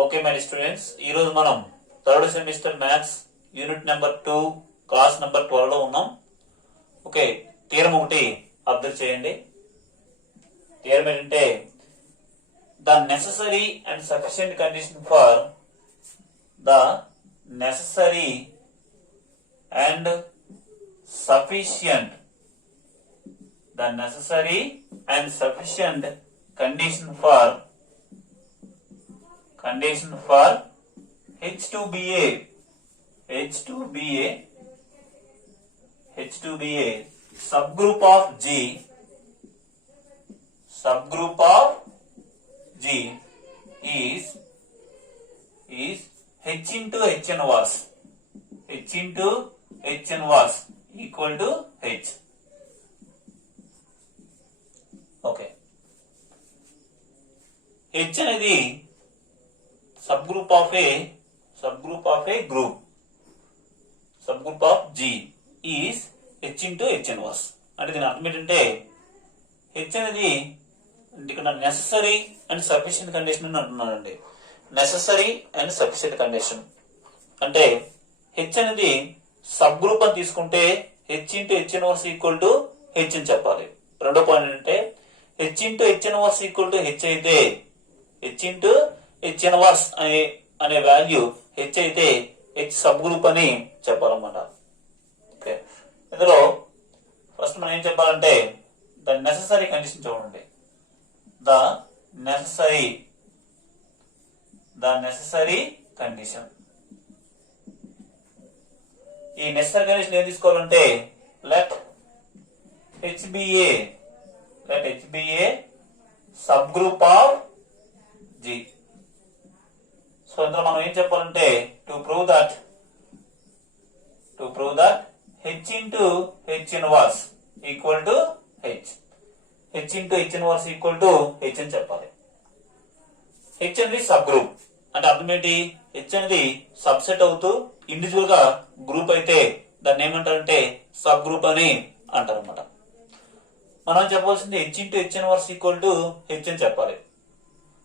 Okay my students, ఈ రోజు మనం third semester maths unit number 2 class number 12 లో ఉన్నాం. ఓకే, థియరం ఒకటి అబ్జర్వ్ చేయండి. థియరం ఏంటంటే the necessary and sufficient condition for the necessary and sufficient the necessary and sufficient condition for H2BA subgroup of G is H into H inverse equal to H. Okay, H అనేది subgroup of G is H into H inverse. అంటే దీని అర్థం ఏంటంటే H అనేది ఇక్కడ necessary and sufficient condition అని అంటున్నానండి. Necessary and sufficient condition అంటే H అనేది సబ్ గ్రూప్ అని తీసుకుంటే H into H inverse equal to H అని చెప్పాలి. రెండో పాయింట్ ఏంటంటే H into H inverse equal to H అయితే హెచ్ ఇంటూ హెచ్ ఇన్వర్స్ అనే వాల్యూ హెచ్ అయితే హెచ్ సబ్ గ్రూప్ అని చెప్పాలన్నమాట. ఓకే, ఇందులో ఫస్ట్ మనం ఏం చెప్పాలంటే ద నెసెసరీ కండిషన్ చూడండి. ద నెసెసరీ కండిషన్, ఈ నెసెసరీ కండిషన్ ఏం తీసుకోవాలంటే let HBA subgroup of G. So ఇందులో మనం ఏం చెప్పాలంటే to prove that H into H inverse equal to H. H into H inverse equal to H అని చెప్పాలి. H అనేది సబ్ గ్రూప్ అంటే అర్థం ఏంటి? H అనేది సబ్సెట్ అవుతూ ఇండివిజువల్ గా గ్రూప్ అయితే దాన్ని ఏమంటారంటే సబ్ గ్రూప్ అని అంటారు అనమాట. మనం చెప్పాల్సింది H into H inverse equal to H అని చెప్పాలి.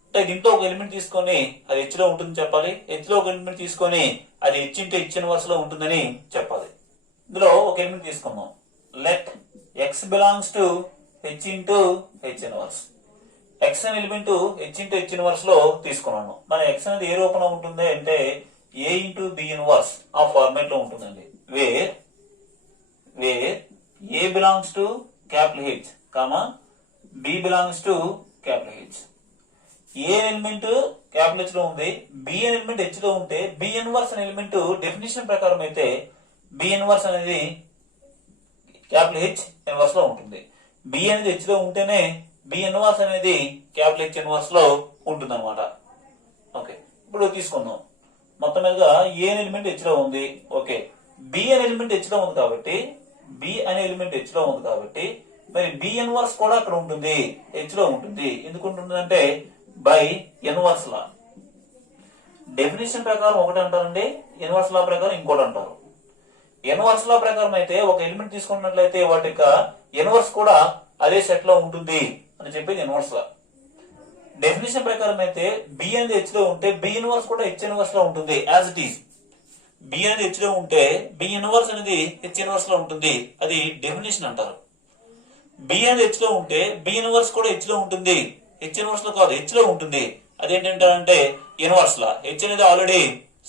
అంటే దీంట్లో ఒక ఎలిమెంట్ తీసుకొని అది హెచ్ లో ఉంటుందని చెప్పాలి. హెచ్ లో ఒక ఎలిమెంట్ తీసుకొని అది హెచ్ ఇంటూ హెచ్ ఇన్వర్స్ లో ఉంటుందని చెప్పాలి. ఇందులో ఒక ఎలిమెంట్ తీసుకుందాం. Let x belongs to H into H inverse. X అనే element H into H inverse లో తీసుకున్నాను. మన ఎక్స్ అనేది ఏ రూపంలో ఉంటుంది అంటే ఏ ఇంటూ బి ఇన్వర్స్ ఆ ఫార్మేట్ లో ఉంటుందండి. Where A belongs to capital H, B belongs to capital H. A element capital H లో ఉంది, B ఎలిమెంట్ H లో ఉంటే B ఇన్వర్స్ అనే ఎలిమెంట్ డెఫినిషన్ ప్రకారం అయితే B ఇన్వర్స్ అనేది క్యాపిటల్ H ఇన్వర్స్ లో ఉంటుంది. B అనేది H లో ఉంటేనే B ఇన్వర్స్ అనేది క్యాపిటల్ H ఇన్వర్స్ లో ఉంటుంది అనమాట. ఓకే, ఇప్పుడు తీసుకుందాం. మొత్తం మీదుగా A అనే ఎలిమెంట్ H లో ఉంది. ఓకే, B అనే ఎలిమెంట్ H లో ఉంది కాబట్టి మరి B ఇన్వర్స్ కూడా అక్కడ ఉంటుంది, H లో ఉంటుంది. ఎందుకు ఉంటుంది అంటే బై ఇన్వర్స్ లా. డెఫినేషన్ ప్రకారం ఒకటి అంటారండి, ఇన్వర్స్ లా ప్రకారం ఇంకోటి అంటారు. ఇన్వర్స్ లా ప్రకారం అయితే ఒక ఎలిమెంట్ తీసుకున్నట్లయితే వాటి యొక్క ఇన్వర్స్ కూడా అదే సెట్ లో ఉంటుంది అని చెప్పేది ఇన్వర్స్ లా. డెఫినేషన్ ప్రకారం అయితే B అనేది H లో ఉంటే B ఇన్వర్స్ కూడా H ఇన్వర్స్ లో ఉంటుంది యాజ్ ఇట్ ఈస్. B అనేది H లో ఉంటే B ఇన్వర్స్ అనేది H ఇన్వర్స్ లో ఉంటుంది, అది డెఫినేషన్ అంటారు. B అనేది H లో ఉంటే B ఇన్వర్స్ కూడా H లో ఉంటుంది, H ఇన్వర్స్ లో కాదు H లో ఉంటుంది. అదేంటంటే ఇన్వర్స్ లా. H అనేది ఆల్రెడీ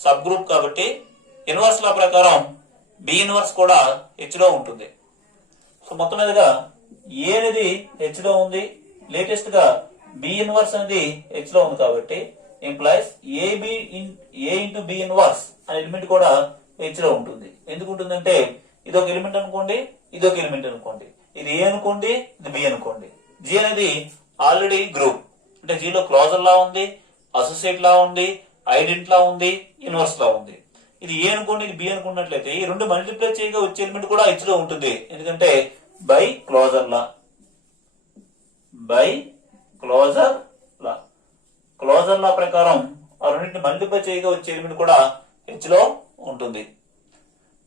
సబ్ గ్రూప్ కాబట్టి ఇన్వర్స్ లా ప్రకారం B ఇన్వర్స్ కూడా H లో ఉంటుంది. సో మొత్తం మీదుగా A అనేది H లో ఉంది, లేటెస్ట్ గా B ఇన్వర్స్ అనేది H లో ఉంది కాబట్టి implies A into B inverse అనే ఎలిమెంట్ కూడా H లో ఉంటుంది. ఎందుకు ఉంటుందంటే ఇది ఒక ఎలిమెంట్ అనుకోండి, ఇది ఒక ఎలిమెంట్ అనుకోండి, ఇది A అనుకోండి, ఇది B అనుకోండి. G అనేది ఆల్రెడీ గ్రూప్ అంటే G లో క్లోజర్ లా ఉంది, అసోసియేట్ లా ఉంది, ఐడెంట్ లా ఉంది, ఇన్వర్స్ లా ఉంది. ఇది A అనుకోండి, ఇది B అనుకున్నట్లయితే ఈ రెండు మల్టిప్లై చేయగా వచ్చే ఎలిమెంట్ కూడా H లో ఉంటుంది. ఎందుకంటే by closure law. Closure law ప్రకారం ఆ రెండింటిని మల్టిప్లై చేయగా వచ్చే ఎలిమెంట్ కూడా H లో ఉంటుంది.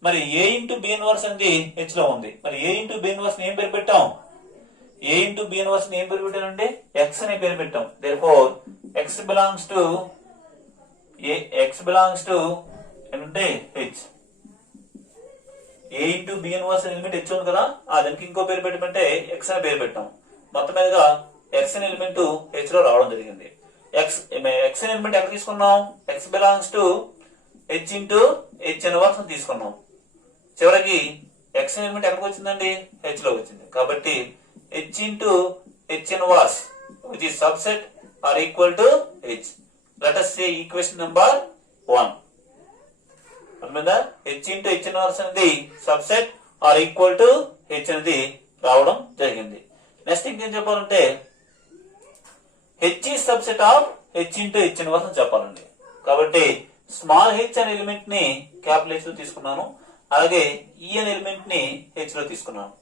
మరి A ఇంటూ B ఇన్వర్స్ అనేది H లో ఉంది. మరి A ఇంటూ B ఇన్వర్స్ ఏం పేరు పెట్టాం? A ఇంటూ B ఇన్వర్స్ ఏం పేరు పెట్టానంటే X అనే పేరు పెట్టాం. Therefore X belongs to A x belongs to ఏంటంటే H, A into B inverse element H ఉంది కదా, దానికి ఇంకో పేరు పెట్టమంటే ఎక్స్ అని పేరు పెట్టాం. మొత్తం మీదుగా ఎక్స్ అనే ఎలిమెంట్ హెచ్ లో రావడం జరిగింది. ఎక్స్ అనే ఎలిమెంట్ ఎక్కడ తీసుకున్నాం, X belongs to H into H inverse తీసుకున్నాం. చివరికి ఎక్స్ అనే ఎలిమెంట్ ఎక్కడికి వచ్చిందండి, హెచ్ లో వచ్చింది. కాబట్టి H into H inverse which is subset or equal to H. Let us say equation number 1. అర్థమైందా? హెచ్ ఇంటూ హెచ్ ఇన్వర్స్ అనేది subset or equal to H అనేది రావడం జరిగింది. నెక్స్ట్ ఇంకేం చెప్పాలంటే H is subset of H into H inverse అని చెప్పాలండి. కాబట్టి స్మాల్ హెచ్ అనే ఎలిమెంట్ ని క్యాపిటల్ హెచ్ లో తీసుకున్నాను, అలాగే ఈ అనే ఎలిమెంట్ ని హెచ్ లో తీసుకున్నాను.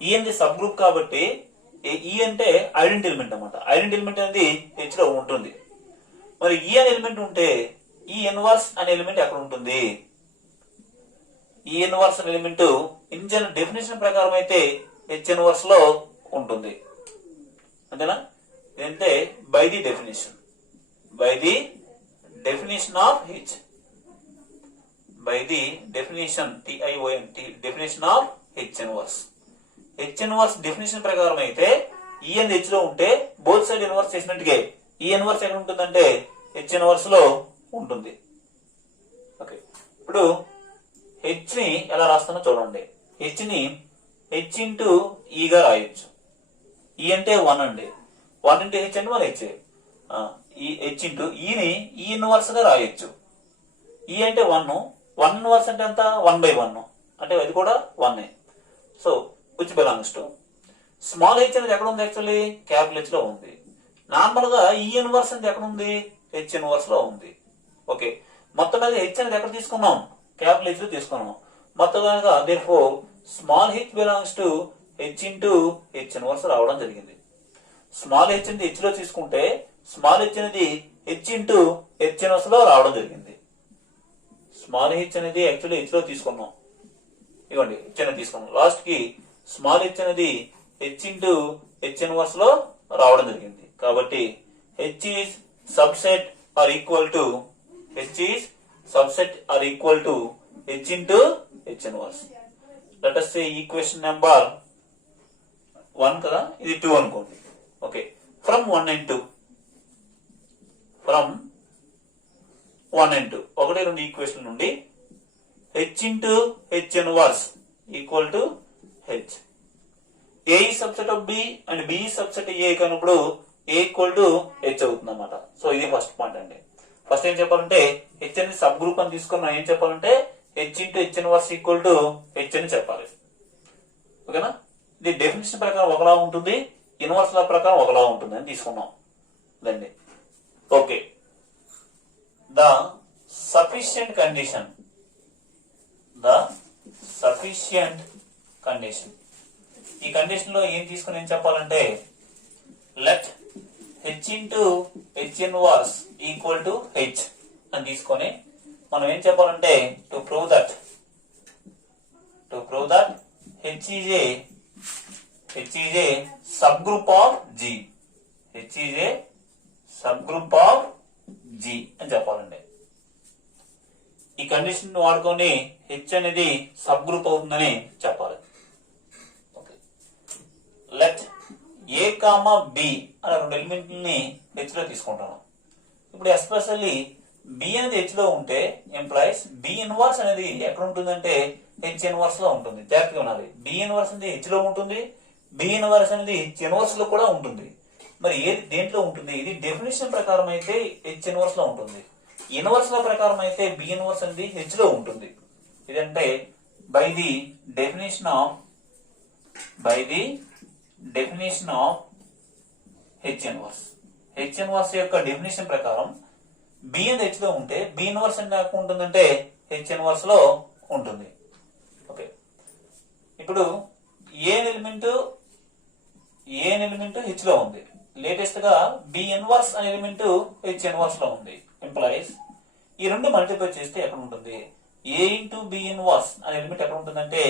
ఈ అనేది సబ్ గ్రూప్ కాబట్టి ఈ అంటే ఐడెంటి ఎలిమెంట్ అన్నమాట. ఐడెంటి ఎలిమెంట్ అనేది హెచ్ లో ఉంటుంది. మరి ఈ అనే ఎలిమెంట్ ఉంటే ఈ ఇన్వర్స్ అనే ఎలిమెంట్ ఎక్కడ ఉంటుంది, ఈ ఇన్వర్స్ అనే ఎలిమెంట్ ఇన్ జనరల్ డెఫినేషన్ ప్రకారం అయితే హెచ్ ఇన్వర్స్ లో ఉంటుంది. అంతేనా? ఇదంటే by the definition of H, by the definition definition of H inverse. H inverse definition ప్రకారం అయితే ఈ అండ్ హెచ్ లో ఉంటే బోత్ సైడ్ ఇన్వర్స్ చేసినట్టుగా ఈ ఇన్వర్స్ ఎక్కడ ఉంటుందంటే హెచ్ ఇన్వర్స్ లో ఉంటుంది. ఓకే, ఇప్పుడు హెచ్ ని ఎలా రాస్తానో చూడండి. హెచ్ ని హెచ్ ఇంటూ ఈగా రాయొచ్చు. ఈ అంటే 1 అండి, 1 ఇంటూ హెచ్ అంటే 1 హెచ్. ఈ హెచ్ ఇంటూ ఈని ఈ ఇన్వర్స్ గా రాయొచ్చు. ఈ అంటే 1 ఇన్వర్స్ అంటే ఎంత, 1/1 అంటే అది కూడా 1. So which belongs to small H అనేది ఎక్కడ ఉంది, యాక్చువల్లీ క్యాపిటల్ హెచ్ లో ఉంది. నార్మల్ గా ఈ ఇన్వర్స్ అనేది ఎక్కడ ఉంది, హెచ్ ఇన్వర్స్ లో ఉంది. ఓకే, మొత్తం మీద హెచ్ అనేది ఎక్కడ తీసుకున్నాం, క్యాపిటల్ హెచ్ లో తీసుకున్నాం. మొత్తం కనుక therefore small H belongs to H into H inverse రావడం జరిగింది. స్మాల్ హెచ్ అనేది హెచ్ లో తీసుకుంటే స్మాల్ హెచ్ అనేది హెచ్ ఇంటూ హెచ్ ఇన్వర్స్ లో రావడం జరిగింది. స్మాల్ హెచ్ అనేది యాక్చువల్లీ హెచ్ లో తీసుకున్నాం, ఇవ్వండి హెచ్ అనేది తీసుకున్నాం. లాస్ట్ కి స్మాల్ హెచ్ అనేది హెచ్ ఇంటూ హెచ్ ఇన్వర్స్ లో రావడం జరిగింది. కాబట్టి H is subset or equal to H into H inverse. Let us say equation number 1 కదా, ఇది 2 అనుకోండి. ఓకే, ఫ్రమ్ 1 and 2 1 2 ఈక్వేషన్ నుండి H into H inverse equal to H. A is subset of B and B subset A కానప్పుడు A equal to H అవుతుంది అన్నమాట. So ఇది first point అండి. First ఏం చెప్పాలంటే హెచ్ అనేది సబ్ గ్రూప్ అని తీసుకున్నాం. ఏం చెప్పాలంటే H into H inverse equal to H అని చెప్పాలి. ఓకేనా? ఇది డెఫినేషన్ ప్రకారం ఒకలా ఉంటుంది, ఇన్వర్స్ లా ప్రకారం ఒకలా ఉంటుంది అని తీసుకున్నాం దండి. ఓకే, ద సఫిషియంట్ కండిషన్ ఈ కండిషన్ లో ఏం తీసుకుని ఏం చెప్పాలంటే let H into H inverse equal to H అని తీసుకొని మనం ఏం చెప్పాలంటే to prove that H is a subgroup of G. H is a subgroup of G అని చెప్పాలండి. ఈ కండిషన్ వాడుకొని హెచ్ అనేది సబ్ గ్రూప్ అవుతుందని చెప్పాలి. లెట్ ఏ కామా బి అనే 2 ఎలిమెంట్ని హెచ్ లో తీసుకుంటాను. ఇప్పుడు ఎస్పెషల్లీ బి అనేది హెచ్ లో ఉంటే ఎంప్లాయిస్ బి ఇన్వర్స్ అనేది ఎక్కడ ఉంటుందంటే హెచ్ ఇన్వర్స్ లో ఉంటుంది. జాగ్రత్తగా ఉండాలి. బి ఇన్వర్స్ అనేది హెచ్ లో ఉంటుంది, బి ఇన్వర్స్ అనేది హెచ్ ఇన్వర్స్ లో కూడా ఉంటుంది. మరి ఏది దేంట్లో ఉంటుంది? ఇది డెఫినేషన్ ప్రకారం అయితే హెచ్ ఇన్వర్స్ లో ఉంటుంది, ఇన్వర్స్ లో ప్రకారం అయితే బి ఇన్వర్స్ అనేది హెచ్ లో ఉంటుంది. ఇదంటే by the definition of H inverse. H inverse యొక్క డెఫినేషన్ ప్రకారం బి అనేది హెచ్ లో ఉంటే బి ఇన్వర్స్ అంటే ఎక్కడ ఉంటుందంటే హెచ్ ఇన్వర్స్ లో ఉంటుంది. ఓకే, ఇప్పుడు ఏ ఎలిమెంట్ హెచ్ లో ఉంది. లేటెస్ట్ గా బి ఇన్వర్స్ అనే ఎలిమెంట్ హెచ్ ఇన్వర్స్ లో ఉంది. ఎంప్లాయిస్ ఈ రెండు మల్టిప్లై చేస్తే ఎక్కడ ఉంటుంది? ఏ ఇంటూ బి ఇన్వర్స్ అనే ఎలిమెంట్ ఎక్కడ ఉంటుందంటే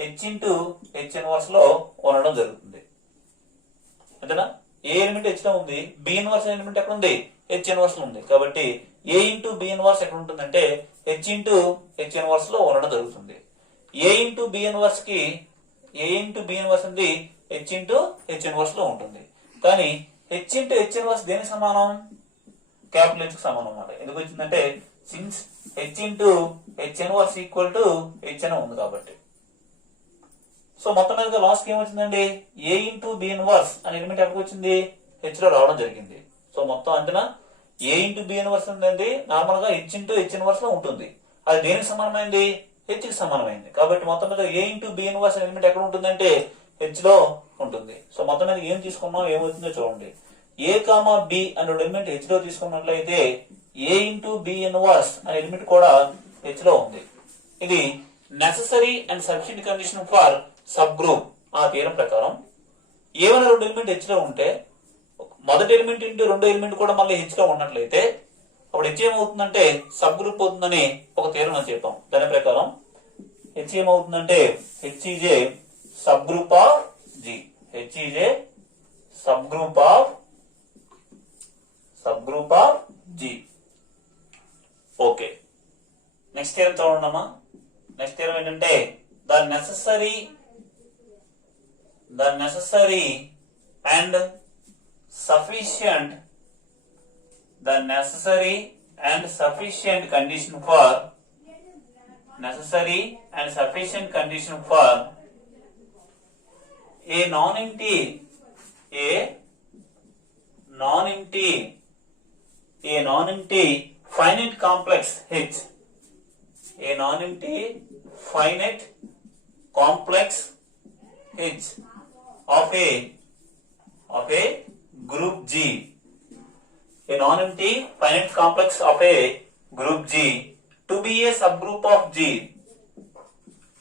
హెచ్ ఇంటూ హెచ్ ఇన్వర్స్ లో ఉండడం జరుగుతుంది. అంతేనా? ఏ ఎలిమెంట్ హెచ్ లో ఉంది, బి ఇన్వర్స్ అనే ఎలిమెంట్ ఎక్కడ ఉంది? హెచ్ ఇన్వర్స్ లో ఉంది. కాబట్టి ఏ ఇంటూ బి ఇన్వర్స్ ఎక్కడ ఉంటుందంటే హెచ్ ఇంటూ హెచ్ ఇన్వర్స్ లో ఉండడం జరుగుతుంది. ఏ ఇంటూ బి ఇన్వర్స్ కి ఏ ఇంటూ బి ఇన్వర్స్ ఉంది హెచ్ ఇంటూ హెచ్ ఇన్వర్స్ లో ఉంటుంది. కానీ హెచ్ ఇంటూ హెచ్ ఇన్వర్స్ దేనికి సమానం? క్యాపిటల్ హెచ్ కి సమానం అన్నమాట. ఎందుకు వచ్చిందంటే since H into H inverse equal to H అని ఉంది కాబట్టి. సో మొత్తం మీద లాస్ట్ ఏం వచ్చిందండి? ఏ ఇంటూ బి ఇన్వర్స్ అనే ఎలిమెంట్ ఎక్కడికి వచ్చింది? హెచ్ లో రావడం జరిగింది. సో మొత్తం అంతేనా ఏ ఇంటూ బి ఇన్వర్స్ ఉందండి నార్మల్ గా హెచ్ ఇంటూ హెచ్ ఇన్వర్స్ లో ఉంటుంది. అది దేనికి సమానమైంది? హెచ్ కి సమానమైంది. కాబట్టి మొత్తం మీద ఏ ఇంటూ బి ఇన్వర్స్ అనే ఎలిమెంట్ ఎక్కడ ఉంటుందంటే హెచ్ లో ఉంటుంది. సో మొత్తం మీద ఏం తీసుకున్నాం ఏమవుతుందో చూడండి. ఏ కామా బి అనే ఎలిమెంట్ హెచ్ లో తీసుకున్నట్లయితే ఏ ఇంటూ బి ఇన్వర్స్ అనే ఎలిమెంట్ కూడా హెచ్ లో ఉంది. ఇది necessary and sufficient condition for sub group. ఆ థియరం ప్రకారం ఏమైనా రెండు ఎలిమెంట్ హెచ్ లో ఉంటే మొదటి ఎలిమెంట్ ఇంటూ రెండో ఎలిమెంట్ కూడా మళ్ళీ హెచ్ లో ఉన్నట్లయితే అప్పుడు హెచ్ ఏమవుతుందంటే సబ్ గ్రూప్ అవుతుందని ఒక థియరం అని చెప్పాం. దాని ప్రకారం హెచ్ ఏమవుతుందంటే H is a subgroup of G. H is a subgroup of G. Okay, next theorem చూడండమ్మా. నెక్స్ట్ థియరం ఏంటంటే the necessary and sufficient condition for a non-empty finite complex H. A non-empty finite complex H of a group G. A non-empty finite complex of a group G to be a subgroup of G.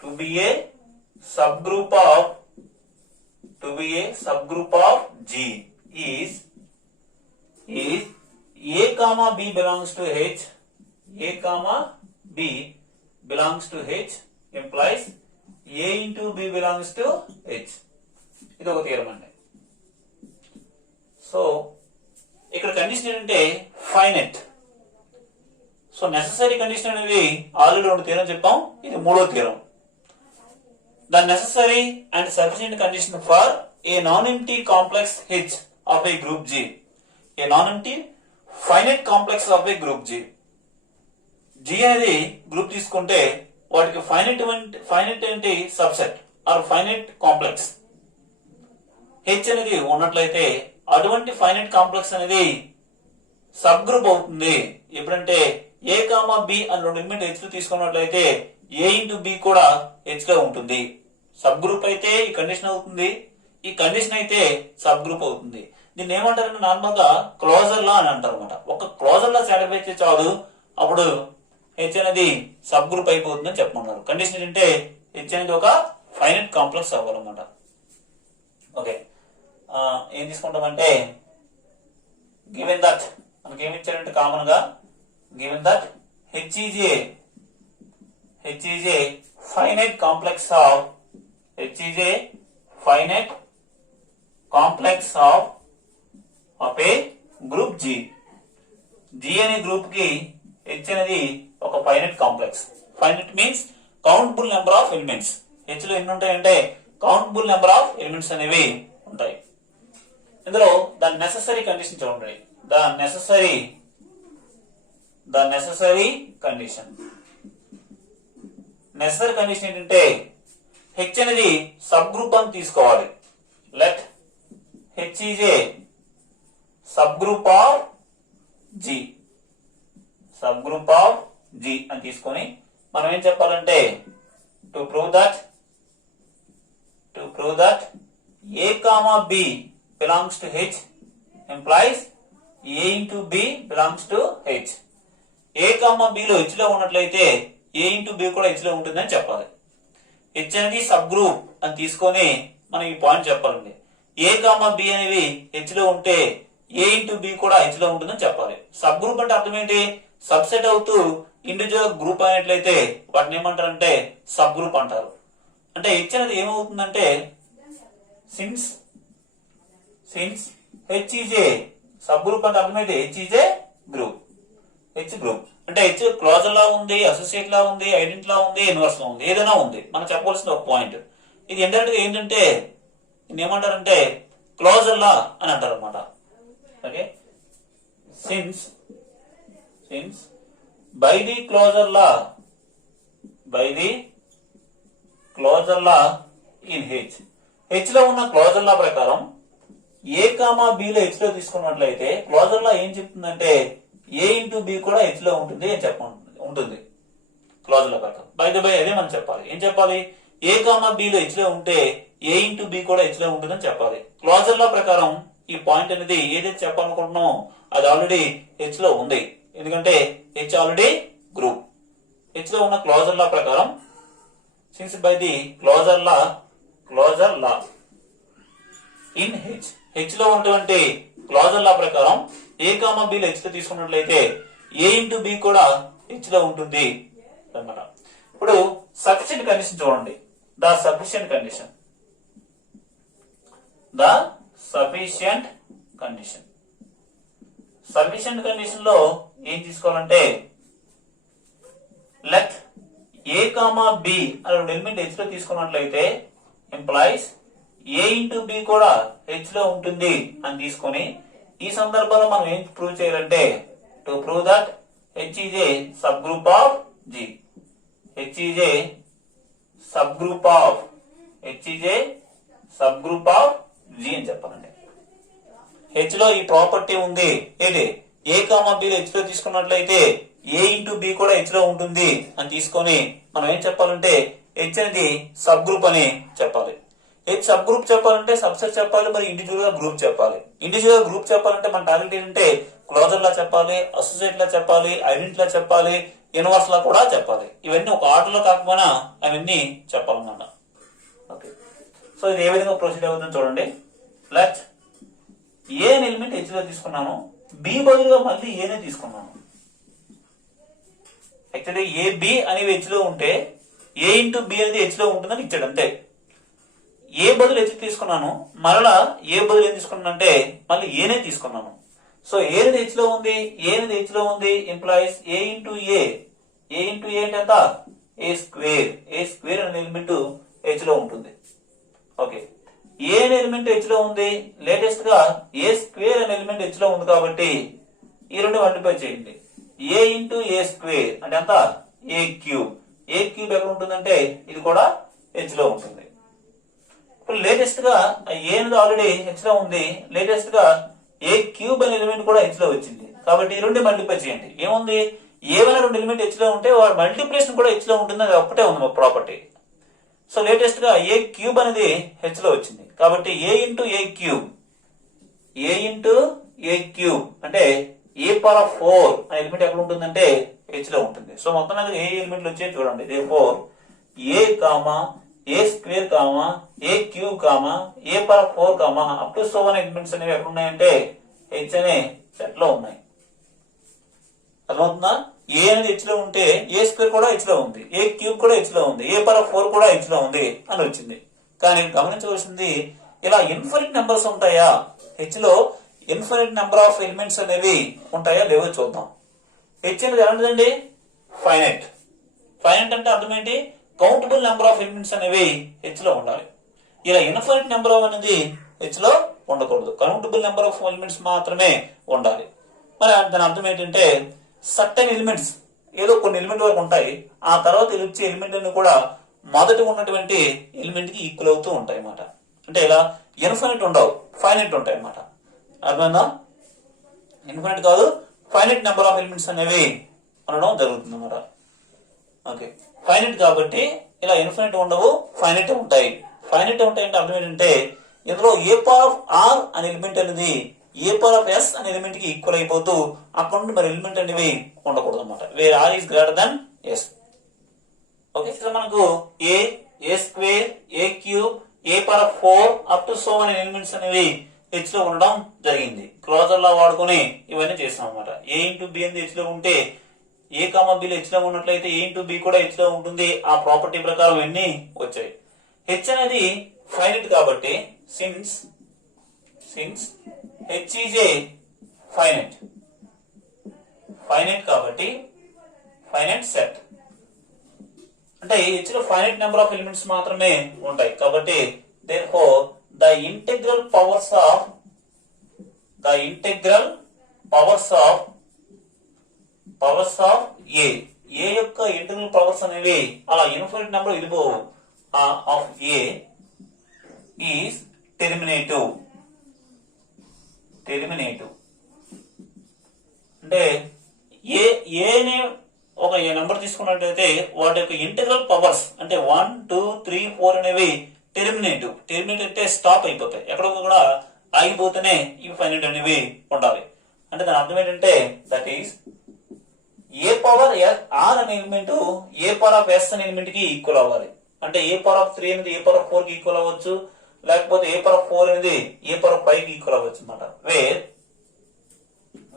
To be a subgroup of G is A comma B belongs to H. A comma B belongs to H implies A into B belongs to H. ఇది ఒక theorem అండి. So ఇక్కడ condition ఏంటంటే finite. So necessary condition అనేది already రెండు theorem చెప్పాం, ఇది మూడో theorem. The necessary and sufficient condition for a non empty complex H of a group G. A non empty finite complex of a group G. G అనేది group తీసుకుంటే వాటికి finite ఏంటి subset or finite complex H అనేది ఉన్నట్లయితే అటువంటి finite complex అనేది subgroup అవుతుంది. ఎప్పుడంటే ఏ కామా బి అని రెండు ఎలిమెంట్ హెచ్ లో తీసుకున్నట్లయితే ఏ ఇంటూ బి కూడా హెచ్ లో ఉంటుంది. సబ్ గ్రూప్ అయితే ఈ కండిషన్ అవుతుంది, ఈ కండిషన్ అయితే సబ్ గ్రూప్ అవుతుంది. దీన్ని ఏమంటారంటే నార్మల్ గా క్లోజర్ లా అని అంటారు అనమాట. ఒక క్లోజర్ లా సాటిస్ఫై అయితే చాలు, అప్పుడు హెచ్ అనేది సబ్ గ్రూప్ అయిపోతుందని చెప్పమన్నారు. కండిషన్ ఏంటంటే హెచ్ అనేది ఒక ఫైనైట్ కాంప్లెక్స్ అవ్వాలన్నమాట. ఓకే, ఏం తీసుకుంటామంటే గివెన్ దట్ మనకి ఏమి ఇచ్చారంటే కామన్ గా given that H is A finite complex of a group G. G అనే గ్రూప్ కి హెచ్ అనేది ఒక finite complex. Finite means countable number of elements. H లో ఎన్ని ఉంటాయంటే కౌంటబుల్ నెంబర్ ఆఫ్ ఎలిమెంట్స్ అనేవి ఉంటాయి. ఇందులో ద నెససరీ కండిషన్ చూడండి. ద నెససరీ కండిషన్ ఏంటంటే హెచ్ అనేది సబ్ గ్రూప్ అని తీసుకోవాలి. Let H is a subgroup of G అని తీసుకొని మనం ఏం చెప్పాలంటే to prove that A comma B belongs to H implies A into B belongs to H. A comma B లో H లో ఉన్నట్లయితే A into B కూడా H లో ఉంటుందని చెప్పాలి. H అనేది సబ్ గ్రూప్ అని తీసుకొని మనం ఈ పాయింట్ చెప్పాలండి. A కామా B అనేవి H లో ఉంటే A into B కూడా H లో ఉంటుందని చెప్పాలి. సబ్ గ్రూప్ అంటే అర్థం ఏంటి? సబ్సెట్ అవుతూ ఇండివిజువల్ గ్రూప్ అయినట్లయితే వాటిని ఏమంటారంటే సబ్ గ్రూప్ అంటారు. అంటే H అనేది ఏమవుతుందంటే since H is a subgroup అంటే అర్థమైతే H is a group. H group. అంటే హెచ్ క్లోజర్ లా ఉంది, అసోసియేట్ లా ఉంది, ఐడెంటి లా ఉంది, ఇన్వర్స్ లా ఉంది, ఏదైనా ఉంది. మనం చెప్పవలసిన ఒక పాయింట్ ఇది. ఇండైరెక్ట్ గా ఏంటంటే ఏమంటారంటే క్లోజర్ లా అని అంటారు అనమాట. Okay, since by the closure law in H లో ఉన్న క్లోజర్ లా ప్రకారం ఏ కామా బిలో హెచ్ లో తీసుకున్నట్లయితే క్లోజర్ లా ఏం చెప్తుందంటే ఏ ఇంటూ బి కూడా హెచ్ లో ఉంటుంది అని ఉంటుంది క్లోజర్ లా ప్రకారం. బై అదే మనం చెప్పాలి. ఏం చెప్పాలి? ఏ కామా బిలో హెచ్ లో ఉంటే ఏ ఇంటూ బి కూడా హెచ్ లో ఉంటుందని చెప్పాలి. క్లోజర్ లా ప్రకారం ఈ పాయింట్ అనేది ఏదైతే చెప్పాలనుకుంటున్నామో అది ఆల్రెడీ హెచ్ లో ఉంది. ఎందుకంటే హెచ్ ఆల్రెడీ గ్రూప్. హెచ్ లో ఉన్న క్లోజర్ లా ప్రకారం since by the closure law in H లో ఉన్నటువంటి క్లోజర్ లా ప్రకారం ఏ కామా బిలో హెచ్ లో తీసుకున్నట్లయితే ఏ ఇంటూ బి కూడా హెచ్ లో ఉంటుంది అన్నమాట. ఇప్పుడు సఫిషియెంట్ కండిషన్ చూడండి. ద సఫిషియెంట్ కండిషన్ లో ఏం తీసుకోవాలంటే లెట్ ఏ కామా బి అనే రెండు ఎలిమెంట్ హెచ్ లో తీసుకున్నట్లయితే ఎంప్లాయిస్ ఏ ఇంటూ బి కూడా హెచ్ లో ఉంటుంది అని తీసుకొని ఈ సందర్భంలో మనం ఏం ప్రూవ్ చేయాలంటే to prove that H is a subgroup of G. H is a subgroup of G అని చెప్పాలండి. హెచ్ లో ఈ ప్రాపర్టీ ఉంది. ఏది? ఏ కామా బిలో హెచ్ లో తీసుకున్నట్లయితే ఏ ఇంటూ బి కూడా హెచ్ లో ఉంటుంది అని తీసుకొని మనం ఏం చెప్పాలంటే హెచ్ అనేది సబ్ గ్రూప్ అని చెప్పాలి. హెచ్ సబ్ గ్రూప్ చెప్పాలంటే సబ్సెట్ చెప్పాలి, మరి ఇండివిజువల్ గా గ్రూప్ చెప్పాలి. ఇండివిజువల్ గా గ్రూప్ చెప్పాలంటే మన టార్గెట్ ఏంటంటే క్లోజర్ లా చెప్పాలి, అసోసియేట్ లా చెప్పాలి, ఐడెంటి లా చెప్పాలి, ఇన్వర్స్ లా కూడా చెప్పాలి. ఇవన్నీ ఒక ఆర్డర్ లో కాకపోయినా అవన్నీ చెప్పాలన్నమాట. ఓకే, సో ఇది ఏ విధంగా ప్రొసీడ్ అవుతుందో చూడండి. లెట్ ఏ అనే ఎలిమెంట్ హెచ్ లో తీసుకున్నాను, బి బదులుగా మళ్ళీ ఏనే తీసుకున్నాను. యాక్చువల్లీ ఏ బి అనేవి హెచ్ లో ఉంటే ఏ ఇంటూ బి అనేది హెచ్ లో ఉంటుందని ఇచ్చాడు అంతే. ఏ బదులు హెచ్ తీసుకున్నాను, మరలా ఏ బదులు ఏం తీసుకున్నాను అంటే మళ్ళీ ఏనే తీసుకున్నాను. సో ఏ అనేది హెచ్ లో ఉంది, ఏ అనేది హెచ్ లో ఉంది, ఎంప్లాయిస్ ఏ ఇంటూ ఏ అంటే ఎంత? ఏ స్క్వేర్ అనే ఎలిమెంట్ హెచ్ లో ఉంటుంది. ఓకే, ఏ అనే ఎలిమెంట్ హెచ్ లో ఉంది, లేటెస్ట్ గా ఏ స్క్వేర్ అనే ఎలిమెంట్ హెచ్ లో ఉంది కాబట్టి ఈ రెండు మల్టిప్లై చేయండి. ఏ ఇంటూ ఏ స్క్వేర్ అంటే ఎంత? ఏ క్యూబ్ ఎక్కడ ఉంటుందంటే ఇది కూడా హెచ్ లో ఉంటుంది. ఇప్పుడు లేటెస్ట్ గా ఏ అనేది ఆల్రెడీ హెచ్ లో ఉంది, లేటెస్ట్ గా ఏ క్యూబ్ అనే ఎలిమెంట్ కూడా హెచ్ లో వచ్చింది కాబట్టి ఈ రెండు మల్టిప్లై చేయండి. ఏముంది? ఏమైనా రెండు ఎలిమెంట్ హెచ్ లో ఉంటే వాడు మల్టిప్లికేషన్ కూడా హెచ్ లో ఉంటుంది, అది ఒకటే ఉంది ప్రాపర్టీ. సో లేటెస్ట్ గా ఏ క్యూబ్ అనేది హెచ్ లో వచ్చింది కాబట్టి ఏ ఇంటూ ఏ క్యూబ్ అంటే ఏ పవర్ ఆఫ్ 4 అనే ఎలిమెంట్ ఎక్కడ ఉంటుందంటే హెచ్ లో ఉంటుంది. సో మొత్తం మీద ఏ ఎలిమెంట్లు వచ్చాయి చూడండి. Therefore A comma A square comma A cube comma A power 4 comma up to so one elements అనేవి ఎక్కడ ఉన్నాయంటే హెచ్ అనే సెట్ లో ఉన్నాయి. అర్థమవుతుందా? ఏ అనేది హెచ్ లో ఉంటే ఏ స్క్వేర్ కూడా హెచ్ లో ఉంది, ఏ క్యూబ్ కూడా హెచ్ లో ఉంది, ఏ పవర్ 4 కూడా హెచ్ లో ఉంది అని వచ్చింది. కానీ గమనించవలసింది ఇలా ఇన్ఫినిట్ నెంబర్స్ ఉంటాయా హెచ్ లో? ఇన్ఫినిట్ నెంబర్ ఆఫ్ ఎలిమెంట్స్ అనేవి ఉంటాయా లేవో చూద్దాం. హెచ్ అనేది ఎలాంటిదండి? ఫైనైట్ అంటే అర్థం ఏంటి? కౌంటబుల్ నెంబర్ ఆఫ్ ఎలిమెంట్స్ అనేవి హెచ్ లో ఉండాలి. ఇలా ఇన్ఫినిట్ నెంబర్ అనేది హెచ్ లో ఉండకూడదు, కౌంటబుల్ నెంబర్ ఆఫ్ ఎలిమెంట్స్ మాత్రమే ఉండాలి. మరి దాని అర్థం ఏంటంటే సర్టెన్ ఎలిమెంట్స్ ఏదో కొన్ని ఎలిమెంట్ వరకు ఉంటాయి, ఆ తర్వాత వచ్చే ఎలిమెంట్ అన్ని కూడా మొదట ఉన్నటువంటి ఎలిమెంట్ కి ఈక్వల్ అవుతూ ఉంటాయి అన్నమాట. అంటే ఇలా ఇన్ఫినిట్ ఉండవు, ఫైనైట్ ఉంటాయి అన్నమాట. అర్థమైందా? ఇన్ఫినిట్ కాదు, ఫైనైట్ నెంబర్ ఆఫ్ ఎలిమెంట్స్ అనేవి ఉండడం జరుగుతుంది అన్నమాట. ఓకే, ఫైనైట్ కాబట్టి ఇలా ఇన్ఫినిట్ ఉండవు, ఫైనైట్ ఉంటాయి. ఫైనైట్ ఉంటాయి అంటే అర్థం ఏంటంటే ఇందులో ఏ పవర్ ఆఫ్ ఆర్ అనే ఎలిమెంట్ అనేది ఏ పవర్ ఆఫ్ ఎస్ అనే ఎలిమెంట్ కి ఈక్వల్ అయిపోతూ అక్కడ నుండి మరి ఎలిమెంట్ అనేవి ఉండకూడదు అనమాట. Where R is greater than S. Okay, మనకు A square A cube A power of 4 up to so అనే ఎలిమెంట్స్ అనేవి హెచ్ లో ఉండడం జరిగింది. క్లోజర్ లా వాడుకొని ఇవన్నీ చేస్తాం అనమాట. ఏ ఇంటూ బి అనేది హెచ్ లో ఉంటే ఏ కామా బిలో హెచ్ లో ఉన్నట్లయితే ఏ ఇంటూ బి కూడా హెచ్ లో ఉంటుంది. ఆ ప్రాపర్టీ ప్రకారం ఇవన్నీ వచ్చాయి. హెచ్ అనేది ఫైనైట్ కాబట్టి since H is A finite finite కాబట్టి ఫైనైట్ సెట్ అంటే H లో ఫైనైట్ నెంబర్ ఆఫ్ ఎలిమెంట్స్ మాత్రమే ఉంటాయి కాబట్టి therefore the integral powers of A యొక్క ఇంటర్నల్ పవర్స్ అనేవి అలా ఇన్ఫినిట్ నెంబర్ వెళ్ళిపోవు ఆఫ్ A ఈస్ టెర్మినేటివ్ అంటే ఏని ఒక నెంబర్ తీసుకున్నట్లయితే వాటి యొక్క ఇంటెగ్రల్ పవర్స్ అంటే 1 2 3 4 అనేవి టెర్మినేటివ్ అంటే స్టాప్ అయిపోతాయి ఎక్కడో కూడా ఆగిపోతేనే ఇవి ఫైనైట్ అనేవి ఉండాలి అంటే దాని అర్థం ఏంటంటే that is A power R అనే element A power of S అనే ఎలిమెంట్ కి ఈక్వల్ అవ్వాలి అంటే ఏ పవర్ ఆఫ్ 3 అనేది ఏ పవర్ ఆఫ్ 4 కి ఈక్వల్ అవ్వచ్చు లేకపోతే ఏ పవర్ ఆఫ్ 4 అనేది ఏ పవర్ ఆఫ్ 5 కి ఈక్వల్ అవ్వచ్చు అన్నమాట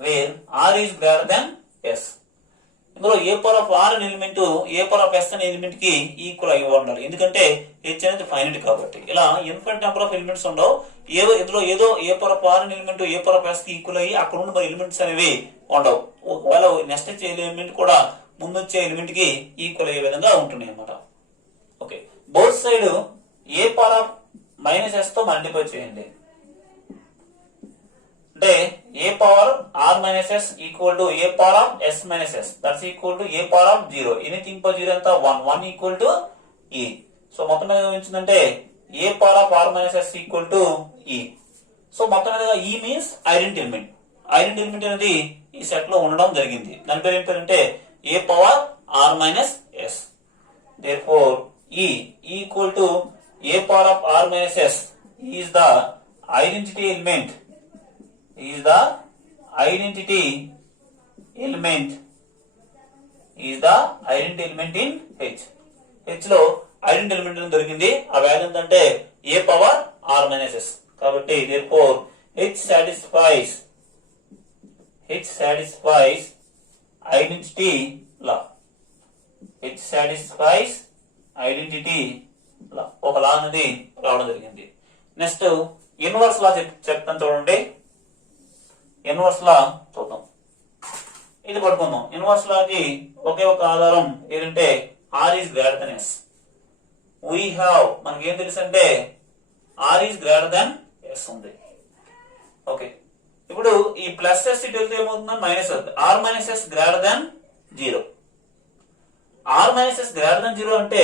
where R is greater than S ఇందులో ఏ పవర్ ఆఫ్ ఆర్ అనే element A power of S అనే ఎలిమెంట్ కి ఈక్వల్ అయి ఉండాలి ఎందుకంటే హెచ్ అనేది ఫైనైట్ కాబట్టి ఇలా ఇన్ఫినిట్ నెంబర్ ఆఫ్ ఎలిమెంట్స్ ఉండవు ఇందులో ఏదో ఏ పవర్ ఆఫ్ ఆర్ అనే element A power of S కి ఈక్వల్ అయ్యి అక్కడ ఉన్న ఎలిమెంట్స్ అనేవి ఉండవు ఒకవేళ నెక్స్ట్ వచ్చే ఎలిమెంట్ కూడా ముందు వచ్చే ఎలిమెంట్ కి ఈక్వల్ అయ్యే విధంగా ఉంటున్నాయి అన్నమాట okay both side A power of minus S తో మల్టిప్లై చేయండి అంటే A power R minus S equal to A power of S minus S that's equal to A power of 0 anything for 0 అంతా 1 equal to E so మొత్తం మీద ఏమొచ్చిందంటే A power of R minus S equal to E so మొత్తం మీద ఈ means identity element అనేది ఈ set లో ఉండడం జరిగింది దాని పేరు ఏం పేరంటే A power R minus S therefore E equal to a power of r minus s is the identity element in H. H లో ఐడెంటిటీ ఎలిమెంట్ దొరికింది ఆ వాల్యూ ఏంటంటే a power r minus s కాబట్టి therefore H satisfies identity law. H satisfies identity లా ఒక లా అనేది రావడం జరిగింది next inverse law చెప్తాను చూడండి ఇన్వర్స్ లా చూద్దాం ఇది పట్టుకుందాం ఇన్వర్స్ లాకి ఒకే ఒక ఆధారం ఏంటంటే R is greater than S we have మనకి ఏం తెలుసు అంటే R is greater than S ఉంది ఓకే ఇప్పుడు ఈ ప్లస్ ఎస్ ఇటు వెళ్తే ఏమవుతుందని మైనస్ అవుతుంది R minus S greater than 0 R minus S greater than 0 అంటే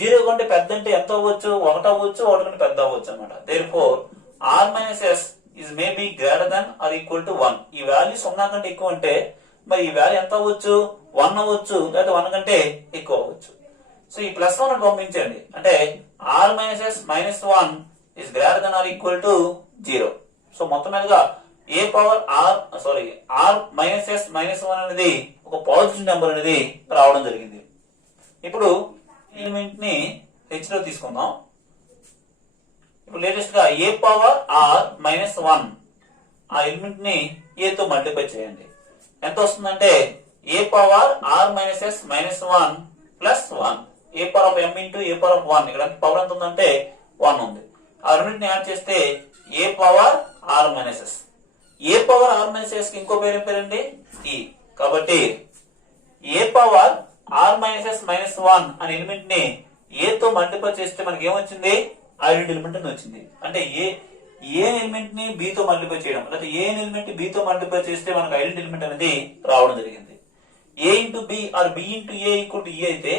0 కంటే పెద్ద అంటే ఎంత అవ్వచ్చు 1 అవ్వచ్చు 1 కంటే పెద్ద అవ్వచ్చు అనమాట therefore R minus S is may be greater than are equal to 1 ఈ వాల్యూ 0 కంటే ఎక్కువ అంటే మరి ఈ వాల్యూ ఎంత అవ్వచ్చు 1 అవ్వచ్చు లేదా 1 కంటే ఎక్కువ అవ్వచ్చు సో ఈ ప్లస్ 1 పంపించండి అంటే R minus S minus 1 is greater than are equal to 0 so మొత్తం మీదుగా A power R minus S minus 1 అనేది ఒక పాజిటివ్ నెంబర్ అనేది రావడం జరిగింది ఇప్పుడు ఎలిమెంట్ ని హెచ్ లో తీసుకుందాం ఇప్పుడు లేటెస్ట్ గా ఏ పవర్ ఆర్ మైనస్ 1 ఆ ఎలిమెంట్ ని ఏ తో మల్టిప్లై చేయండి ఎంత వస్తుందంటే A power R minus S minus 1 plus 1 A power of M into A power of 1 ఇక్కడ పవర్ ఎంత ఉందంటే 1 ఉంది ఆ రెండింటిని యాడ్ చేస్తే A power R minus S A power R minus S కి ఇంకో పేరు పేరండి ఈ కాబట్టి A power R minus S minus 1 అనే ఎలిమెంట్ ని ఏ తో మల్టిప్లై చేస్తే మనకి ఏమొచ్చింది ఐడెంటిటీ ఎలిమెంట్ అని వచ్చింది అంటే ఏ ఎలిమెంట్ ని బి తో మల్టిప్లై చేయడం లేకపోతే ఏ ఎలిమెంట్ బి తో మల్టిప్లై చేస్తే మనకు ఐడెంటిటీ ఎలిమెంట్ అనేది రావడం జరిగింది A into B or B into A equal to E అయితే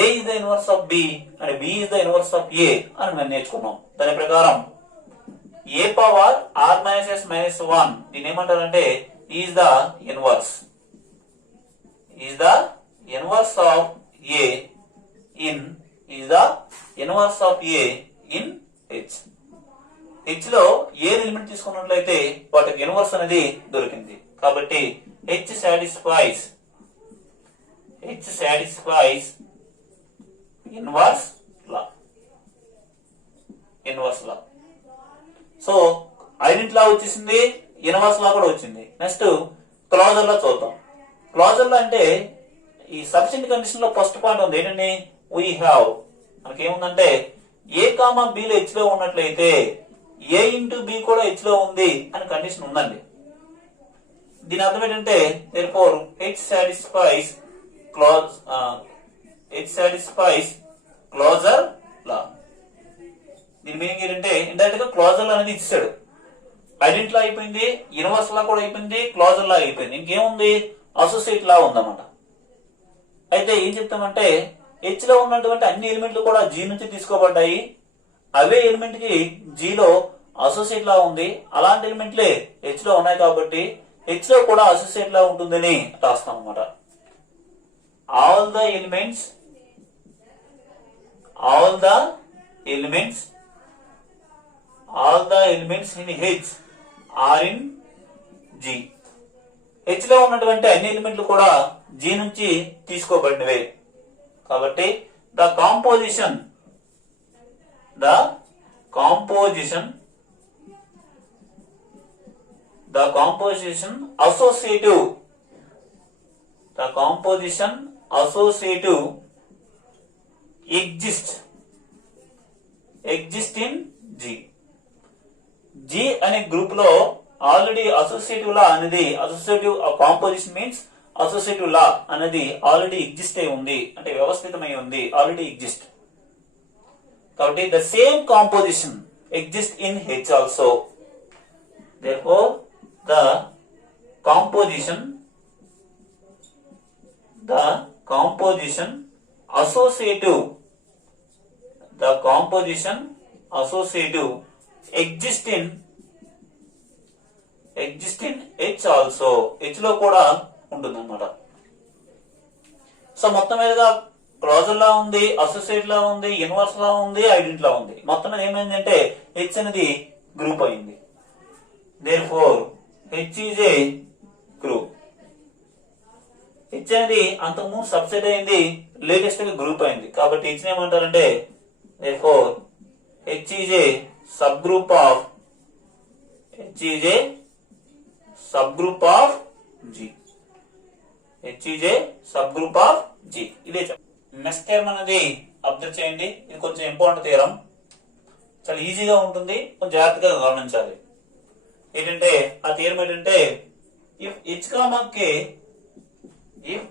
A is the inverse of B and B is the inverse of A అని మనం నేర్చుకున్నాం దాని ప్రకారం A power R minus S minus 1 దీని ఏమంటారంటే is the inverse of A in H. H లో ఏ element తీసుకున్నట్లయితే వాటికి ఇన్వర్స్ అనేది దొరికింది కాబట్టి H satisfies inverse law so identity లా వచ్చేసింది ఇన్వర్స్ లా కూడా వచ్చింది నెక్స్ట్ క్లాజర్ లా చూద్దాం క్లాజర్ లా అంటే ఈ సఫిషియెంట్ కండిషన్ లో ఫస్ట్ పాయింట్ ఉంది ఏంటంటే వీ హ్యావ్ మనకి ఏముందంటే ఏ కామా బి లో హెచ్ లో ఉన్నట్లయితే ఏ ఇంటూ బి కూడా హెచ్ లో ఉంది అని కండిషన్ ఉందండి దీని అర్థం ఏంటంటే therefore H satisfies clause H satisfies closure law. దీని మీనింగ్ ఏంటంటే ఇండైరెక్ట్ గా క్లోజర్ లా అనేది ఇచ్చాడు. ఐడెంటిటీ లా అయిపోయింది, యూనివర్సల్ లా కూడా అయిపోయింది, క్లోజర్ లా అయిపోయింది. ఇంకేముంది? అసోసియేట్ లా ఉందన్నమాట. అయితే ఏం చెప్తామంటే హెచ్ లో ఉన్నటువంటి అన్ని ఎలిమెంట్లు కూడా జీ నుంచి తీసుకోబడ్డాయి. అవే ఎలిమెంట్ కి జీలో అసోసియేట్ లా ఉంది. అలాంటి ఎలిమెంట్లే హెచ్ లో ఉన్నాయి కాబట్టి హెచ్ లో కూడా అసోసియేట్ లా ఉంటుందని రాస్తాం అన్నమాట. All the elements in H are in G. H లో ఉన్నటువంటి అన్ని ఎలిమెంట్లు కూడా జీ నుంచి తీసుకోబడినవే కాబట్టి the composition associative exist in G. G అనే గ్రూప్ లో ఆల్రెడీ అసోసియేటివ్ లా అనేది associative composition means associative law అనేది ఆల్రెడీ ఎగ్జిస్ట్ అయి ఉంది, అంటే వ్యవస్థితమై ఉంది, ఆల్రెడీ ఎగ్జిస్ట్. కాబట్టి the same composition exist in H also. therefore the composition associative exist in H also. H లో కూడా ఉంటుంది అన్నమాట. సో మొత్తం మీదుగా క్లోజర్ లా ఉంది, అసోసియేట్ లా ఉంది, ఇన్వర్స్ లా ఉంది, ఐడెంటిటీ లా ఉంది. మొత్తం మీద ఏమైందంటే హెచ్ అనేది గ్రూప్ అయింది. therefore H is a group. H అనేది అంతకుముందు సబ్సెట్ అయింది, లేటెస్ట్ గా గ్రూప్ అయింది. కాబట్టి హెచ్ ఏమంటారంటే therefore H is a subgroup of G. H is a subgroup of G. ఇదే నెక్స్ట్ థియరం అనేది అబ్జర్వ్ చేయండి. ఇది కొంచెం ఇంపార్టెంట్ థియరం, చాలా ఈజీగా ఉంటుంది, కొంచెం జాగ్రత్తగా గమనించాలి. ఏంటంటే ఆ థియరం ఏంటంటే if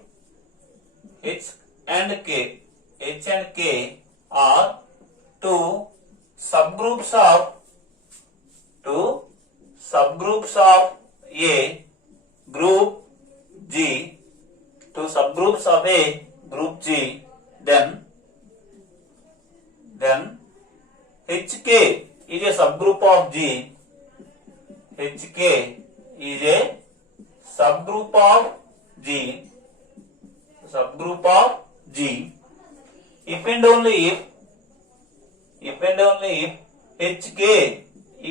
H and K are two subgroups of a group G, then HK is a subgroup of G. HK is a subgroup of G. If and only if HK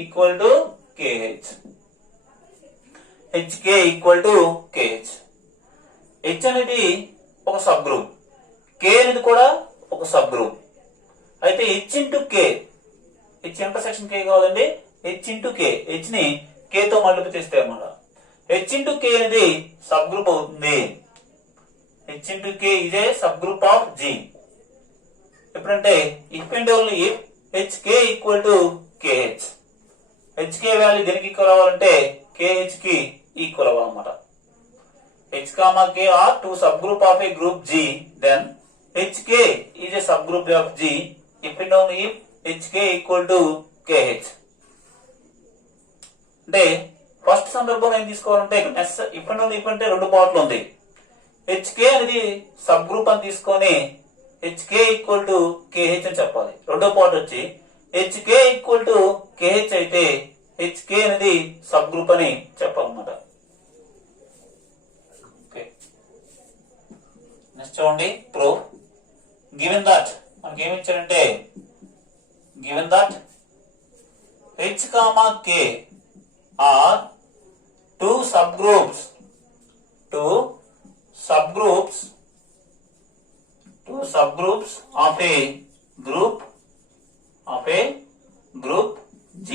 equal to KH. HK equal to KH. H అనేది ఒక sub group, K అనేది కూడా ఒక sub group. అయితే H into K, H intersection K కావాలండి, H into K, H ని K తో multiply చేస్తే అన్నమాట. H ఇంటూ K అనేది సబ్ గ్రూప్ అవుతుంది. H into K is a sub group of G. ఎప్పుడంటే if and only if HK equal to KH. HK value దేనికి equal అవ్వాలంటే KH కి ఈక్వల్ అవ్వాలన్నమాట. H, K are two subgroup of a group G, then HK is a subgroup of G if and only if HK equal to KH. అంటే first సందర్భంలో ఏం తీసుకోవాలంటే if and only if అంటే రెండు పార్ట్లు ఉంది. HK అనేది subgroup అని తీసుకొని HK ఈక్వల్ టు KH అని చెప్పాలి. రెండో పార్ట్ వచ్చి HK ఈక్వల్ టు KH అయితే HK అనేది సబ్ గ్రూప్ అని చెప్పాలన్నమాట. నెక్స్ట్ చూడండి ప్రూఫ్. గివెన్ దట్ మనకి ఏమి ఇచ్చారంటే given that H, K are two subgroups of a group G.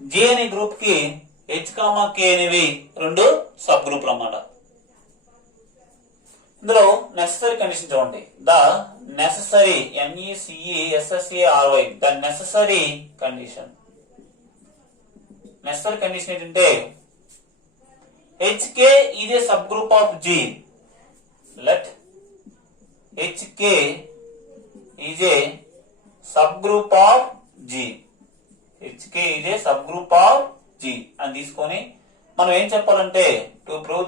G అనే గ్రూప్ కి H, K అనేవి రెండు సబ్ గ్రూపులు అన్నమాట. ఇందులో నెసెసరీ కండిషన్ చూడండి. The necessary NECESSARY the necessary condition ఏంటంటే HK is a subgroup of G. Let HK is a subgroup of G. HK is a subgroup of G అని తీసుకొని మనం ఏం చెప్పాలంటే to prove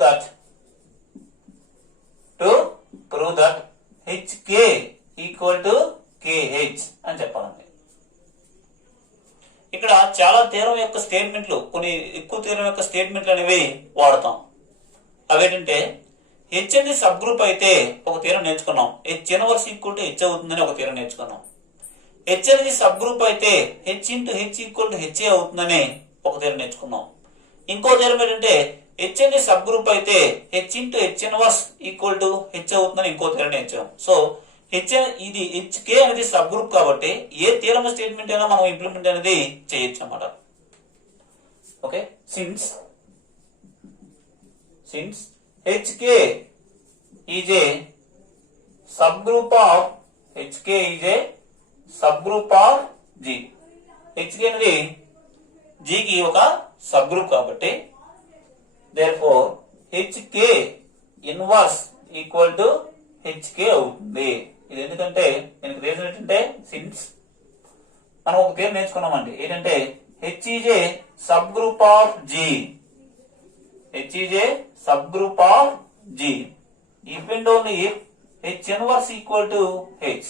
that HK equal to KH అని చెప్పాలండి. ఇక్కడ చాలా థీరం యొక్క స్టేట్మెంట్లు, కొన్ని ఎక్కువ థీరం యొక్క స్టేట్మెంట్లు అనేవి వాడతాం. అవేంటంటే హెచ్ అనేది సబ్ గ్రూప్ అయితే ఒక థీరం నేర్చుకున్నాం, H inverse equal to H అవుతుందని ఒక థీరం నేర్చుకున్నాం. హెచ్ అనేది సబ్ గ్రూప్ అయితే H into H equal to H అవుతుందని ఒక థీరం నేర్చుకున్నాం. ఇంకో థీరం ఏంటంటే హెచ్ అనేది సబ్ గ్రూప్ అయితే H into H inverse equal to H అవుతుందని ఇంకో థీరం నేర్చాం. సో ఇది HK అనేది సబ్ గ్రూప్ కాబట్టి ఏ థీరం స్టేట్మెంట్ అయినా మనం ఇంప్లిమెంట్ అనేది చేయొచ్చు అన్నమాట. Okay, since HK is a subgroup of G. HK అనేది G కి ఒక సబ్ గ్రూప్ కాబట్టి therefore HK inverse equal to HK అవుతుంది. ఇది ఎందుకంటే దీనికి రీజన్ ఏంటంటే సిన్స్ మనం ఒక పేరు నేర్చుకున్నామండి, ఏంటంటే H is a sub group of G. H is a sub group of G if and only if H inverse equal to H.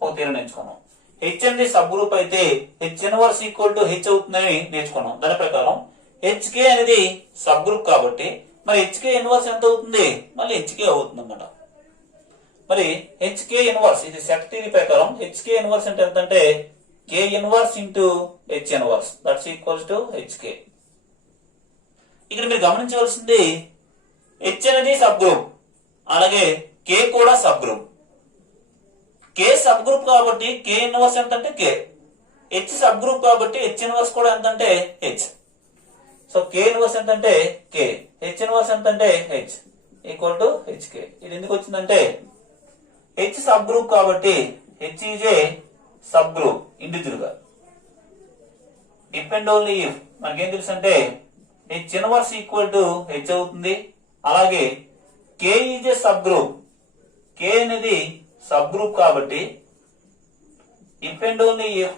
ఒక పేరు నేర్చుకున్నాం. H అనేది సబ్ గ్రూప్ అయితే H inverse equal to H అవుతుందని నేర్చుకున్నాం. దాని ప్రకారం HK అనేది సబ్ గ్రూప్ కాబట్టి మరి HK ఇన్వర్స్ ఎంత అవుతుంది, మళ్ళీ HK అవుతుంది అన్నమాట. మరి HK ఇన్వర్స్ ఇది సెట్ థియరీ ప్రకారం HK ఇన్వర్స్ అంటే ఎంత అంటే K inverse into H inverse that's equals to HK. ఇక్కడ మీరు గమనించవలసింది H అనేది సబ్ గ్రూప్, అలాగే K కూడా sub group. K sub group కాబట్టి K ఇన్వర్స్ ఎంత అంటే K. H సబ్ గ్రూప్ కాబట్టి H ఇన్వర్స్ కూడా ఎంత అంటే H. సో K ఇన్వర్స్ ఎంత అంటే K, H ఇన్వర్స్ ఎంత అంటే H ఈక్వల్ టు HK. ఇది ఎందుకు వచ్చిందంటే H సబ్ గ్రూప్ కాబట్టి H is a sub group individual గా. ఇఫ్ అండ్ ఓన్లీ ఇఫ్ మనకేం తెలుసు అంటే H inverse equal to H అవుతుంది. అలాగే K is a sub group, K అనేది సబ్ గ్రూప్ కాబట్టి if and only if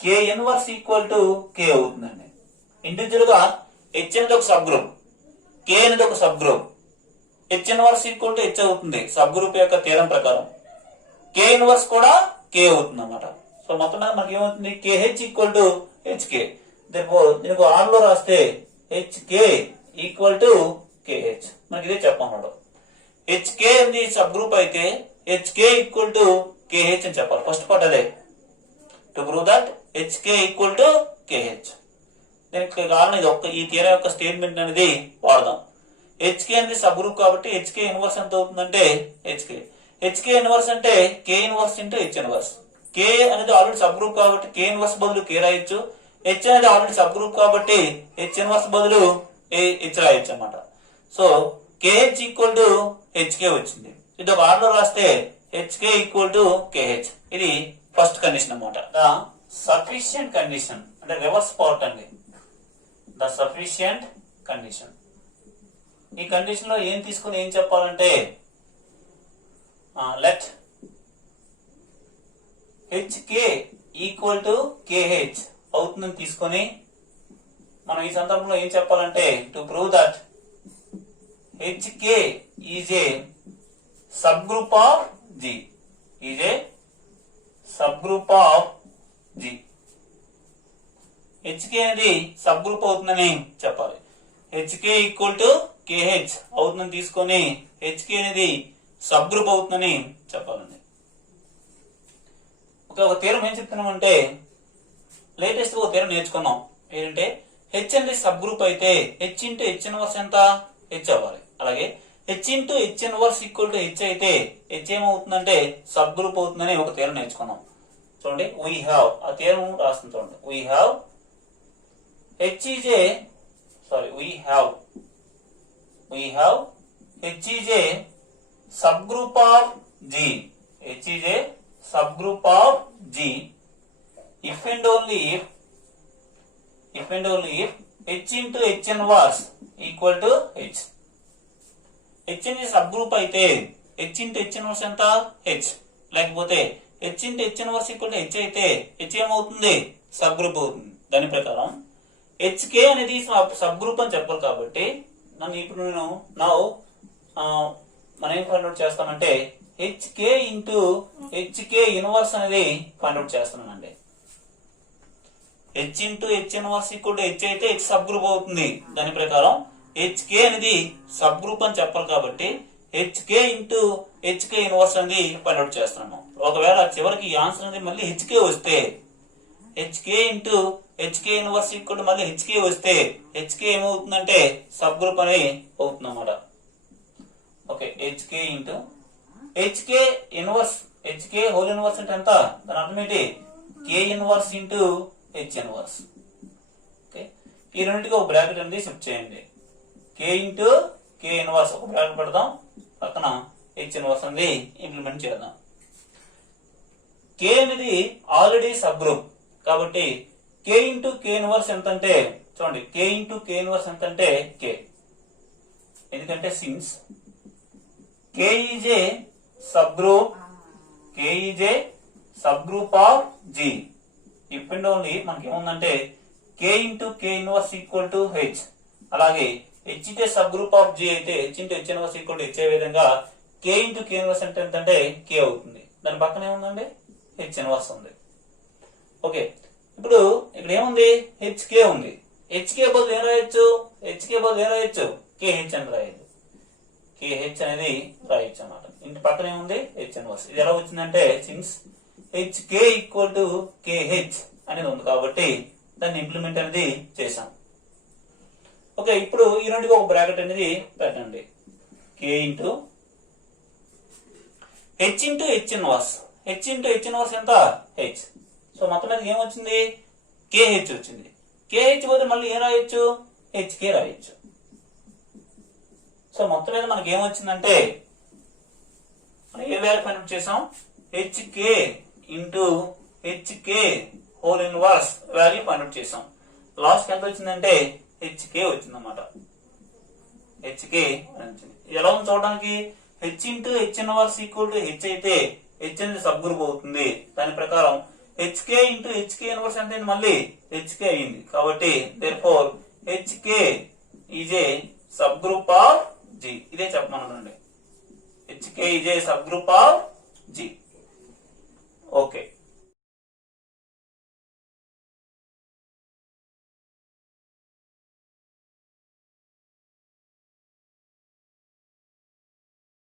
K inverse equal to K అవుతుందండి. Individual గా H అనేది ఒక సబ్ గ్రూప్, K అనేది ఒక sub group, H inverse equal to H అవుతుంది సబ్ గ్రూప్ యొక్క థీరం ప్రకారం. K ఇన్వర్స్ కూడా K అవుతుంది అన్నమాట. సో మొత్తం మనకి ఏమవుతుంది, KH ఈక్వల్ టు HK. దీనికి ఆర్ లో రాస్తే HK ఈక్వల్ టు KH. మనకి ఇదే చెప్పమన్నాడు. HK అనేది సబ్ గ్రూప్ అయితే HK ఈక్వల్ టు KH అని చెప్పాలి. ఫస్ట్ పార్ట్ అదే, to prove that HK equal to KH. దీనికి కారణం ఇది ఈ థియరం యొక్క స్టేట్మెంట్ అనేది వాడదాం. HK అనేది సబ్ గ్రూప్ కాబట్టి HK ఇన్వర్స్ ఎంత అవుతుందంటే HK ఇన్వర్స్ అంటే K inverse into H inverse. K అనేది ఆల్రెడీ సబ్ గ్రూప్ కాబట్టి K ఇన్వర్స్ బదులు K రాయొచ్చు. H అనేది ఆల్రెడీ సబ్ గ్రూప్ కాబట్టి H ఇన్వర్స్ బదులు H రాయొచ్చు అన్నమాట. So KH equal to HK వచ్చింది. ఇది ఒక ఆర్డర్ రాస్తే HK ఈక్వల్ టు KH. ఇది ఫస్ట్ కండిషన్ అన్నమాట. ద సఫిషియంట్ కండిషన్ అంటే రివర్స్ పార్ట్ అండి. ద సఫిషియంట్ కండిషన్, ఈ కండిషన్ లో ఏం తీసుకుని ఏం చెప్పాలంటే let HK equal to KH అవుతుందని తీసుకొని మనం ఈ సందర్భంలో ఏం చెప్పాలంటే to prove that HK is a subgroup of G. Is a subgroup of G. HK అనేది సబ్ గ్రూప్ అవుతుందని చెప్పాలి. HK ఈక్వల్ టు KH అవుతుందని తీసుకొని HK అనేది సబ్ గ్రూప్ అవుతుందని చెప్పాలండి. ఒక థీరం ఏం చెప్తున్నామంటే లేటెస్ట్ ఒక థీరం నేర్చుకున్నాం, ఏంటంటే H అనేది సబ్ గ్రూప్ అయితే H ఇంటూ H ఇన్వర్స్ ఎంత H అవ్వాలి. అలాగే H into H inverse equal to H అయితే H ఏమవుతుందంటే సబ్ గ్రూప్ అవుతుందని ఒక థీరం నేర్చుకున్నాం. చూడండి, వీ హ్యావ్ ఆ థీరం రాస్తుంది చూడండి. We have H is a we have H is a subgroup of G. H is a subgroup of G if and only if H into H inverse equal to H. H అనేది sub group అయితే H into H inverse ఎంత H, లేకపోతే H into H inverse equal to H అయితే H ఏమవుతుంది sub group అవుతుంది. దాని ప్రకారం HK అనేది సబ్ గ్రూప్ అని చెప్పాలి కాబట్టి ఇప్పుడు నేను మనం ఏం ఫైండ్ అవుట్ చేస్తానంటే హెచ్కే ఇంటూ హెచ్కే ఇన్వర్స్ అనేది ఫైండ్ అవుట్ చేస్తున్నానండి. H into H inverse equal to H అయితే హెచ్ సబ్ గ్రూప్ అవుతుంది. దాని ప్రకారం హెచ్కే అనేది సబ్ గ్రూప్ అని చెప్పాలి కాబట్టి హెచ్కే ఇంటూ హెచ్కే ఇన్వర్స్ అనేది ఫైండ్ అవుట్ చేస్తున్నాము. ఒకవేళ చివరికి ఆన్సర్ అనేది మళ్ళీ హెచ్కే వస్తే HK into HK inverse equal to మళ్ళీ హెచ్కే వస్తే హెచ్కే ఏమవుతుందంటే సబ్ గ్రూప్ అని అవుతుంది అన్నమాట. Okay, HK into HK inverse, HK whole inverse అంటే ఎంత, దాని అర్థం ఏంటి K inverse into H inverse. Okay, ఈ రెండింటికి ఒక బ్రాకెట్ అనేది షిఫ్ట్ చేయండి. కే ఇంటూ కే ఇన్వర్స్ ఒక బ్రాకెట్ పెడదాం, పక్కన హెచ్ ఇన్వర్స్ అనేది ఇంప్లిమెంట్ చేద్దాం. కే అనేది ఆల్రెడీ సబ్ గ్రూప్ కాబట్టి కే ఇంటూ కే ఇన్వర్స్ ఎంత అంటే చూడండి, కే ఇంటూ కే ఇన్వర్స్ ఎంత అంటే కే, ఎందుకంటే since K is a subgroup, K is a subgroup of G. If and only మనకి ఏముందంటే K into K inverse equal to H. అలాగే హెచ్ ఇంటే సబ్ గ్రూప్ ఆఫ్ జీ అయితే H into H inverse equal to H అయ్యే విధంగా కే into K inverse అంటే ఎంతంటే కే అవుతుంది. దాని పక్కన ఏముందండి హెచ్ ఇన్వర్స్ ఉంది. ఓకే, ఇప్పుడు ఇక్కడ ఏముంది హెచ్కే ఉంది. హెచ్కే బదులు ఏం రాయొచ్చు, హెచ్కే బదులు ఏం రాయొచ్చు కేహెచ్ అని రాయొచ్చు. కేహెచ్ అనేది రాయొచ్చు అన్నమాట. ఇంటి పక్కన ఏముంది హెచ్ ఇన్వర్స్. ఇది ఎలా వచ్చిందంటే since HK equal to KH అనేది ఉంది కాబట్టి దాన్ని ఇంప్లిమెంట్ అనేది చేసాం. ఓకే, ఇప్పుడు ఈ రెండుకి ఒక బ్రాకెట్ అనేది పెట్టండి. K into H into H inverse, H into H inverse ఎంత హెచ్. సో మొత్తం మీద ఏమొచ్చింది కేహెచ్ వచ్చింది. కేహెచ్ బదులు మళ్ళీ ఏం రాయొచ్చు హెచ్కే రాయొచ్చు. సో మొత్తం మీద మనకి ఏమొచ్చిందంటే మనం ఏ వాల్యూ ఫైండ్ అవుట్ చేసాం, HK into HK whole inverse value find out చేసాం. లాస్ట్ ఎంత వచ్చిందంటే హెచ్కే వచ్చిందన్నమాట. హెచ్కే వచ్చింది. ఎలా ఉంది చూడడానికి, H into H inverse equal to H అయితే హెచ్ అనేది సబ్ గ్రూప్ అవుతుంది. దాని ప్రకారం హెచ్కే ఇంటూ హెచ్కే ఇన్వర్స్ అంటే మళ్ళీ హెచ్కే అయింది కాబట్టి therefore HK is a subgroup of G. ఇదే చెప్పమనండి, HK is a subgroup of G. Okay.